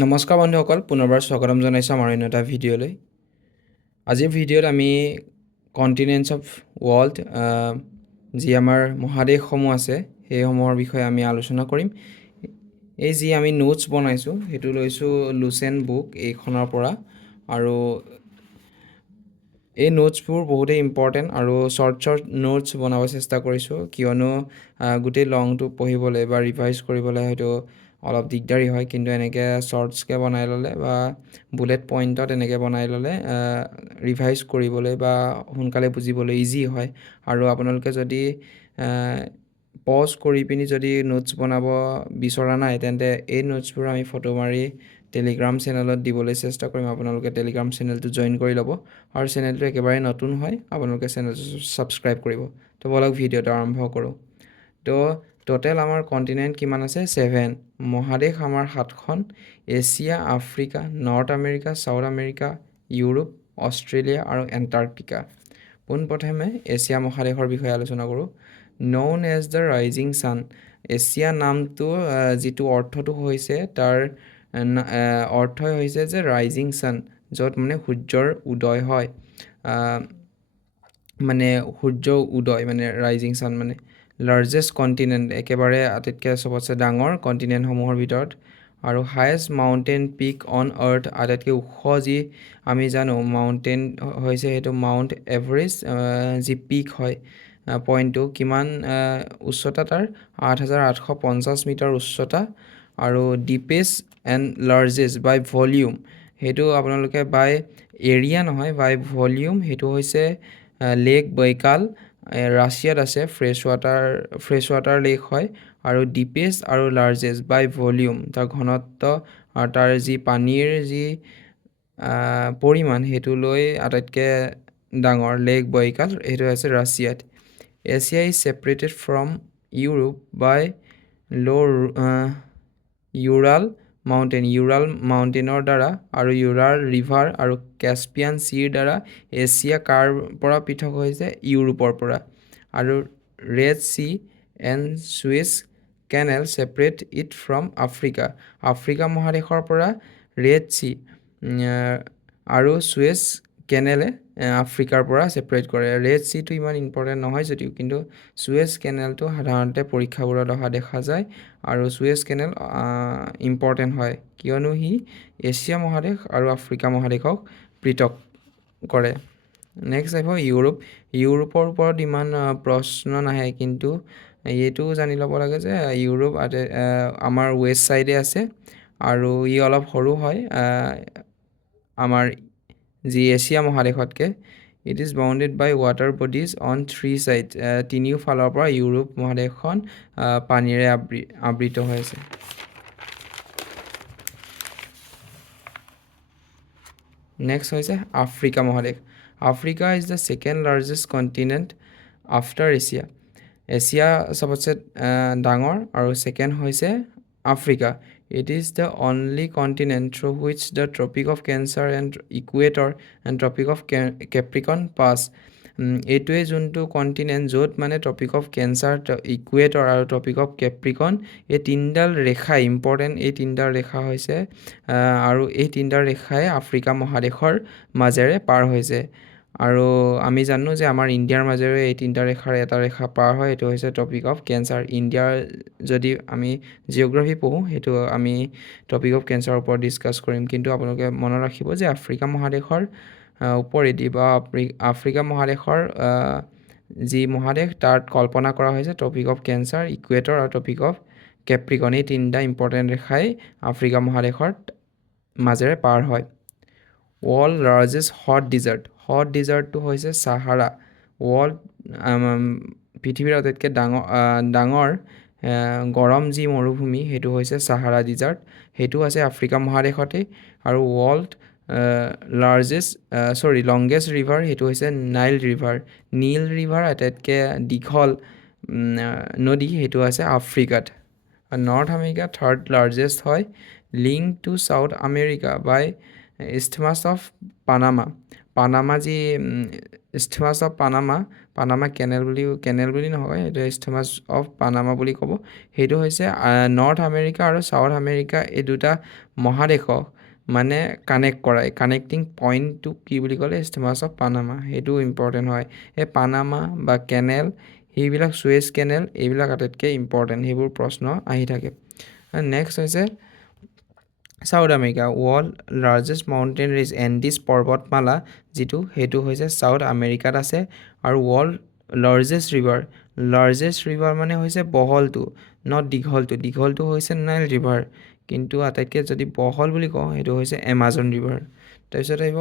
নমস্কাৰ বন্ধুসকল, পুনৰবাৰ স্বাগতম জনাইছোঁ আমাৰ অন্য এটা ভিডিঅ'লৈ। আজিৰ ভিডিঅ'ত আমি কণ্টিনেণ্টছ অফ ৱৰ্ল্ড যি আমাৰ মহাদেশসমূহ আছে সেইসমূহৰ বিষয়ে আমি আলোচনা কৰিম। এই যি আমি নোটছ বনাইছোঁ সেইটো লৈছোঁ লুচেন বুক এইখনৰ পৰা, আৰু এই নোটছবোৰ বহুতেই ইম্পৰ্টেণ্ট আৰু শ্বৰ্ট নোটছ বনাব চেষ্টা কৰিছোঁ, কিয়নো গোটেই লংটো পঢ়িবলৈ বা ৰিভাইজ কৰিবলৈ হয়তো অলপ দিগদাৰী হয়, কিন্তু এনেকৈ শ্বৰ্টছকৈ বনাই ল'লে বা বুলেট পইণ্টত এনেকৈ বনাই ল'লে ৰিভাইজ কৰিবলৈ বা সোনকালে বুজিবলৈ ইজি হয়। আৰু আপোনালোকে যদি পজ কৰি পিনি যদি নোটছ বনাব বিচৰা নাই, তেন্তে এই নোটছবোৰ আমি ফটো মাৰি টেলিগ্ৰাম চেনেলত দিবলৈ চেষ্টা কৰিম। আপোনালোকে টেলিগ্ৰাম চেনেলটো জইন কৰি ল'ব, আৰু চেনেলটো একেবাৰে নতুন হয়, আপোনালোকে চেনেলটো ছাবস্ক্ৰাইব কৰিব। তো ব'লক ভিডিঅ'টো আৰম্ভ কৰোঁ। তো টোটেল আমাৰ কণ্টিনেণ্ট কিমান আছে? 7 মহাদেশ আমাৰ 7খন: Asia, Africa, North America, South America, Europe, Australia আৰু এণ্টাৰ্কটিকা। পোনপ্ৰথমে এছিয়া মহাদেশৰ বিষয়ে আলোচনা কৰোঁ। Known as the rising sun. Asia নামটো যিটো অৰ্থটো হৈছে, তাৰ অৰ্থই হৈছে যে ৰাইজিং ছান, য'ত মানে সূৰ্যৰ উদয় হয়, মানে সূৰ্য উদয় মানে ৰাইজিং ছান মানে। লাৰ্জেষ্ট কণ্টিনেণ্ট, একেবাৰে আটাইতকৈ চবতছে ডাঙৰ কণ্টিনেণ্টসমূহৰ ভিতৰত। আৰু highest mountain peak on earth, আটাইতকৈ ওখ যি আমি জানো মাউণ্টেইন হৈছে সেইটো মাউণ্ট এভাৰেষ্ট, যি পিক হয় পইণ্টটো কিমান উচ্চতা তাৰ 8,850 মিটাৰ উচ্চতা। আৰু ডিপেষ্ট এণ্ড লাৰ্জেষ্ট বাই ভলিউম, সেইটো আপোনালোকে বাই এৰিয়া নহয়, বাই ভলিউম সেইটো হৈছে লেক বৈকাল, ৰাছিয়াত আছে, ফ্ৰেছ ৱাটাৰ লেক হয়। আৰু ডিপেষ্ট আৰু লাৰ্জেষ্ট বাই ভলিউম, তাৰ ঘনত্ব আৰু তাৰ যি পানীৰ যি পৰিমাণ সেইটো লৈ আটাইতকৈ ডাঙৰ লেক বৈকাল, সেইটো আছে ৰাছিয়াত। Asia is separated from Europe by Ural মাউণ্টেইনৰ দ্বাৰা আৰু ইউৰাল ৰিভাৰ আৰু কেস্পিয়ান চিৰ দ্বাৰা। এছিয়া কাৰ পৰা পৃথক হৈছে? ইউৰোপৰ পৰা। আৰু ৰেড চি এণ্ড ছুৱেজ canal separate it from Africa. Africa মহাদেশৰ পৰা ৰেড চি আৰু ছুৱেজ কেনেলে আফ্ৰিকাৰ পৰা ছেপাৰেট কৰে। ৰেড চিটো ইমান ইম্পৰ্টেণ্ট নহয় যদিও, কিন্তু ছুৱেজ কেনেলটো সাধাৰণতে পৰীক্ষাবোৰত অহা দেখা যায়, আৰু ছুৱেজ কেনেল ইম্পৰ্টেণ্ট হয়, কিয়নো সি এছিয়া মহাদেশ আৰু আফ্ৰিকা মহাদেশক পৃথক কৰে। নেক্সট আহিব ইউৰোপ। ইউৰোপৰ ওপৰত ইমান প্ৰশ্ন নাহে, কিন্তু এইটো জানি ল'ব লাগে যে ইউৰোপ আমাৰ ৱেষ্ট ছাইডে আছে, আৰু ই অলপ সৰু হয় আমাৰ যি এছিয়া মহাদেশতকৈ। It is bounded by water bodies on 3 side, তিনিও ফালৰ পৰা ইউৰোপ মহাদেশখন পানীৰে আবৃত হৈ আছে। নেক্সট হৈছে আফ্ৰিকা মহাদেশ। Africa is the second largest continent after Asia. Asia চবতছে ডাঙৰ, আৰু ছেকেণ্ড হৈছে Africa. It is the only continent through which the Tropic of Cancer and equator and Tropic of Capricorn pass. এইটোৱে যোনটো continent য'ত মানে Tropic of Cancer, equator আৰু Tropic of Capricorn, এই তিনিডাল ৰেখা ইম্পৰ্টেণ্ট। এই তিনিডাল ৰেখা হৈছে আৰু এই তিনিডাল ৰেখাই আফ্ৰিকা মহাদেশৰ মাজেৰে পাৰ হৈছে। আৰু আমি জানো যে আমাৰ ইণ্ডিয়াৰ মাজেৰে এই তিনিটা ৰেখাৰ এটা ৰেখা পাৰ হয়, এইটো হৈছে ট্ৰপিক অফ কেঞ্চাৰ। ইণ্ডিয়াৰ যদি আমি জিঅ'গ্ৰাফী পঢ়োঁ, সেইটো আমি ট্ৰপিক অফ কেঞ্চাৰৰ ওপৰত ডিছকাছ কৰিম, কিন্তু আপোনালোকে মনত ৰাখিব যে আফ্ৰিকা মহাদেশৰ ওপৰেদি বা আফ্ৰিকা মহাদেশৰ যি মহাদেশ, তাত কল্পনা কৰা হৈছে ট্ৰপিক অফ কেঞ্চাৰ, ইকুৱেটৰ আৰু ট্ৰপিক অফ কেপ্ৰিকন, এই তিনিটা ইম্পৰ্টেণ্ট ৰেখাই আফ্ৰিকা মহাদেশৰ মাজেৰে পাৰ হয়। ৱৰ্ল্ড লাৰ্জেষ্ট হট ডিজাৰ্টটো হৈছে ছাহাৰা। পৃথিৱীৰ আটাইতকৈ ডাঙৰ গৰম যি মৰুভূমি, সেইটো হৈছে ছাহাৰা ডিজাৰ্ট, সেইটো আছে আফ্ৰিকা মহাদেশতেই। আৰু লংগেষ্ট ৰিভাৰ সেইটো হৈছে নাইল ৰিভাৰ। নীল ৰিভাৰ আটাইতকৈ দীঘল নদী, সেইটো আছে আফ্ৰিকাত। নৰ্থ আমেৰিকা থাৰ্ড লাৰ্জেষ্ট হয়। Link to South America by isthmus of Panama. Panama যি isthmus of Panama Panama canal বুলি নহয়, এইটো ইষ্টেমাছ অফ পানামা বুলি ক'ব। সেইটো হৈছে নৰ্থ আমেৰিকা আৰু চাউথ আমেৰিকা এই দুটা মহাদেশক মানে কানেক্ট কৰাই, কানেক্টিং পইণ্টটো কি বুলি ক'লে ইষ্টেমাছ অফ পানামা, সেইটো ইম্পৰ্টেণ্ট হয়। এই পানামা বা কেনেল, সেইবিলাক চুৱেজ কেনেল, এইবিলাক আটাইতকৈ ইম্পৰ্টেণ্ট, সেইবোৰ প্ৰশ্ন আহি থাকে। নেক্সট হৈছে South America, world largest mountain range Andes পৰ্বতমালা যিটো, সেইটো হৈছে চাউথ আমেৰিকাত আছে। আৰু ৱৰ্ল্ড লাৰ্জেষ্ট ৰিভাৰ মানে হৈছে বহলটো, নট দীঘলটো। দীঘলটো হৈছে নাইল ৰিভাৰ, কিন্তু আটাইতকৈ যদি বহল বুলি কওঁ সেইটো হৈছে এমাজন ৰিভাৰ। তাৰপিছত আহিব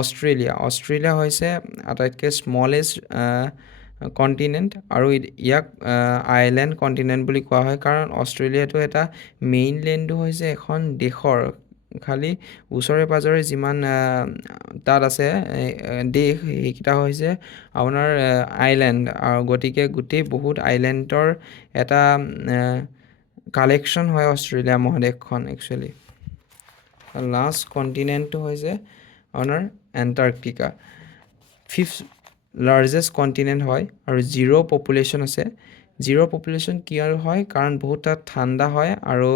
অষ্ট্ৰেলিয়া হৈছে আটাইতকৈ স্মলেষ্ট কণ্টিনেণ্ট, আৰু ইয়াক আইলেণ্ড কণ্টিনেণ্ট বুলি কোৱা হয়, কাৰণ অষ্ট্ৰেলিয়াটো এটা মেইনলেণ্ডটো হৈছে এখন দেশৰ, খালি ওচৰে পাঁজৰে যিমান তাত আছে দেশ, সেইকেইটা হৈছে আপোনাৰ আইলেণ্ড, আৰু গতিকে গোটেই বহুত আইলেণ্ডৰ এটা কালেকশ্যন হয় অষ্ট্ৰেলিয়া মহাদেশখন একচুৱেলি। লাষ্ট কণ্টিনেণ্টটো হৈছে আপোনাৰ এণ্টাৰ্কটিকা, ফিফ্থ লাৰ্জেষ্ট কণ্টিনেণ্ট হয়, আৰু জিৰ' পপুলেশ্যন আছে। জিৰ' পপুলেশ্যন কিয় হয়, কাৰণ বহুত তাত ঠাণ্ডা হয়, আৰু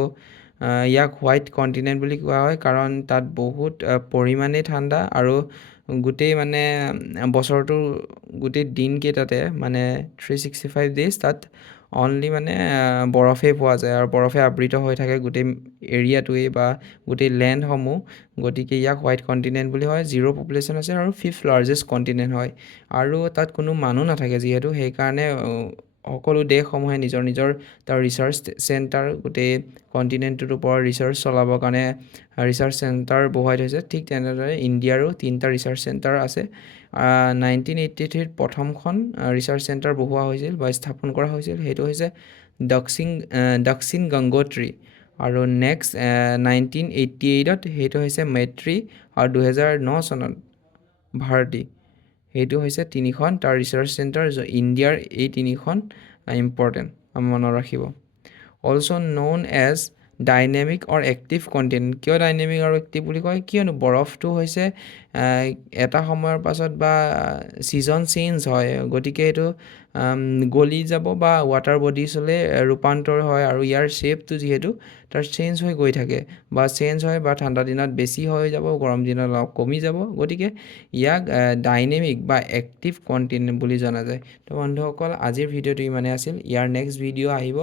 ইয়াক হোৱাইট কণ্টিনেণ্ট বুলি কোৱা হয়, কাৰণ তাত বহুত পৰিমাণেই ঠাণ্ডা, আৰু গোটেই মানে বছৰটো গোটেই দিনকেইটাতে মানে 365 ডেইজ তাত অনলি মানে বৰফেই পোৱা যায়, আৰু বৰফে আবৃত হৈ থাকে গোটেই এৰিয়াটোৱেই বা গোটেই লেণ্ডসমূহ, গতিকে ইয়াক হোৱাইট কণ্টিনেণ্ট বুলি হয়। জিৰ' পপুলেশ্যন আছে আৰু ফিফ্থ লাৰ্জেষ্ট কণ্টিনেণ্ট হয়, আৰু তাত কোনো মানুহ নাথাকে যিহেতু, সেইকাৰণে সকলো দেশসমূহে নিজৰ নিজৰ তাৰ ৰিচাৰ্চ চেণ্টাৰ, গোটেই কণ্টিনেণ্টটোৰ ওপৰত ৰিচাৰ্চ চলাবৰ কাৰণে ৰিচাৰ্চ চেণ্টাৰ বহুৱাই থৈছে। ঠিক তেনেদৰে ইণ্ডিয়াৰো 3টা ৰিচাৰ্চ চেণ্টাৰ আছে। 1983 প্ৰথমখন ৰিচাৰ্চ চেণ্টাৰ বহুওৱা হৈছিল বা স্থাপন কৰা হৈছিল, সেইটো হৈছে দক্ষিণ গংগোত্ৰী, আৰু নেক্সট 1988ত সেইটো হৈছে মেত্ৰী, আৰু 2009 চনত ভাৰতী। সেইটো হৈছে 3খন তাৰ ৰিচাৰ্চ চেণ্টাৰ, ইণ্ডিয়াৰ এই 3খন ইম্পৰ্টেণ্ট মনত ৰাখিব। অলছ' ন'ন এজ ডাইনেমিক অৰ এক্টিভ কণ্টিনেণ্ট। কিয় ডাইনেমিক আৰু এক্টিভ বুলি কয়, কিয়নো বৰফটো হৈছে এটা সময়ৰ পাছত বা ছিজন চেঞ্জ হয়, গতিকে এইটো গলি যাব বা ৱাটাৰ বডিজলৈ ৰূপান্তৰ হয়, আৰু ইয়াৰ শ্বেপটো যিহেতু তাৰ চেঞ্জ হৈ গৈ থাকে, বা চেঞ্জ হয়, বা ঠাণ্ডা দিনত বেছি হৈ যাব, গৰম দিনত অলপ কমি যাব, গতিকে ইয়াক ডাইনেমিক বা এক্টিভ কণ্টিনেণ্ট বুলি জনা যায়। তো বন্ধুসকল, আজিৰ ভিডিঅ'টো ইমানেই আছিল। ইয়াৰ নেক্সট ভিডিঅ' আহিব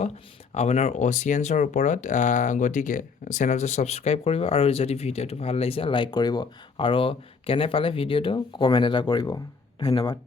আপোনাৰ অচিয়ানছৰ ওপৰত, গতিকে চেনেলটো ছাবস্ক্ৰাইব কৰিব, আৰু যদি ভিডিঅ'টো ভাল লাগিছে লাইক কৰিব, আৰু কেনে পালে ভিডিঅ'টো কমেণ্ট এটা কৰিব। ধন্যবাদ।